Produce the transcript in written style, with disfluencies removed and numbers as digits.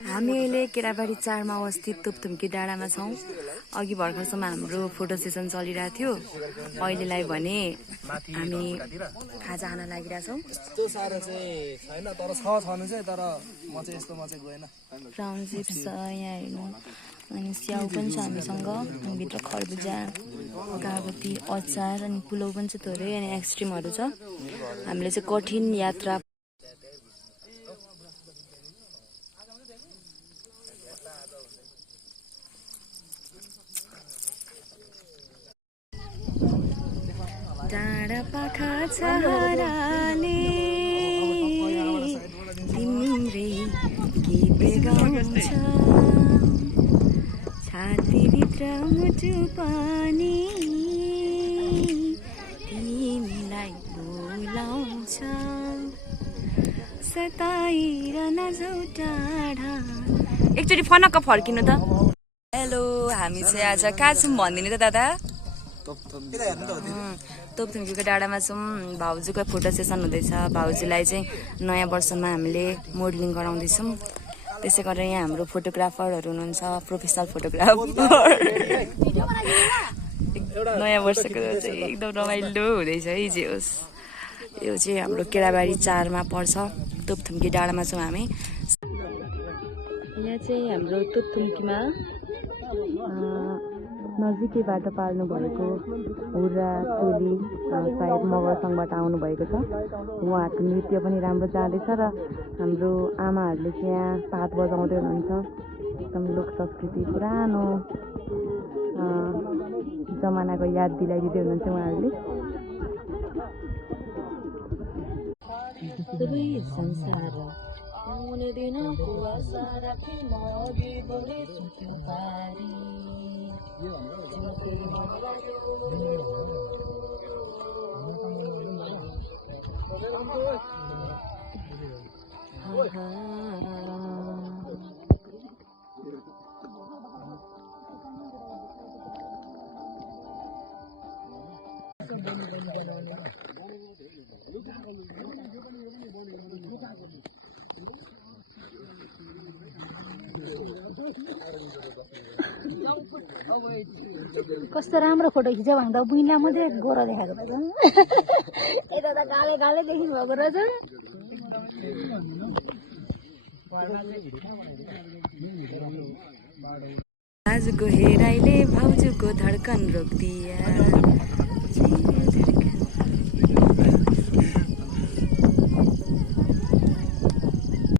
हामी अहिले केराबारी 4 मा अवस्थित तोपथुम्की डाँडामा छौं। अघि भर्खरसम्म हाम्रो फोटो सेसन चलिरहेको थियो। अहिलेलाई भने हामी खाजा खान लागिरहेछौं। त्यो सारो चाहिँ छैन तर छ छनु चाहिँ तर म चाहिँ यस्तोमा चाहिँ गएन। ब्राउन चिप्स छ यहाँ हेर्नु अनि स्याउ पनि छ हामीसँग। भित्र खरबुजा कागती अचार अनि पुलाउ पनि छ थोरै अनि आइसक्रिमहरु छ। हामीले चाहिँ कठिन यात्रा डाँडा पाखा छहाराले तिम्रै गीत गाउँछ छातीभित्र मुटु पनि तिमीलाई बोलाउँछ सताइरहन जाऊ टाढा। एकचोटि फनक्क फर्किनु त। हेलो हामी चाहिँ आज कहाँ छौँ भनिदिनु त दादा। तोपथुम्कीको डाँडामा छौँ। भाउजूको फोटो सेसन हुँदैछ। भाउजूलाई चाहिँ नयाँ वर्षमा हामीले मोडलिङ गराउँदैछौँ। त्यसै गरेर यहाँ हाम्रो फोटोग्राफरहरू हुनुहुन्छ प्रोफेसनल फोटोग्राफर। नयाँ वर्षको चाहिँ एकदम रमाइलो हुँदैछ है जे होस्। यो चाहिँ हाम्रो केराबारी 4 मा पर्छ। तोपथुम्की डाँडामा छौँ हामी। यहाँ चाहिँ हाम्रो तोपथुम्कीमा नजिकै बाटो पार्नु भएको हुर्रा टोली सायद मगर सङ्घबाट आउनु भएको छ। उहाँहरूको नृत्य पनि राम्रो जाँदैछ र हाम्रो आमाहरूले चाहिँ यहाँ पात बजाउँदै हुनुहुन्छ। एकदम लोक संस्कृति पुरानो जमानाको याद दिलाइदिँदै हुनुहुन्छ उहाँहरूले। संसार कस्तो राम्रो फोटो खिच्यो भन्दा बुइला मात्रै गोरा देखाएको त। यता त काले काले देखिनु भएको रहेछ। आजको हेराइले भाउजूको धड्कन रोकिदिया।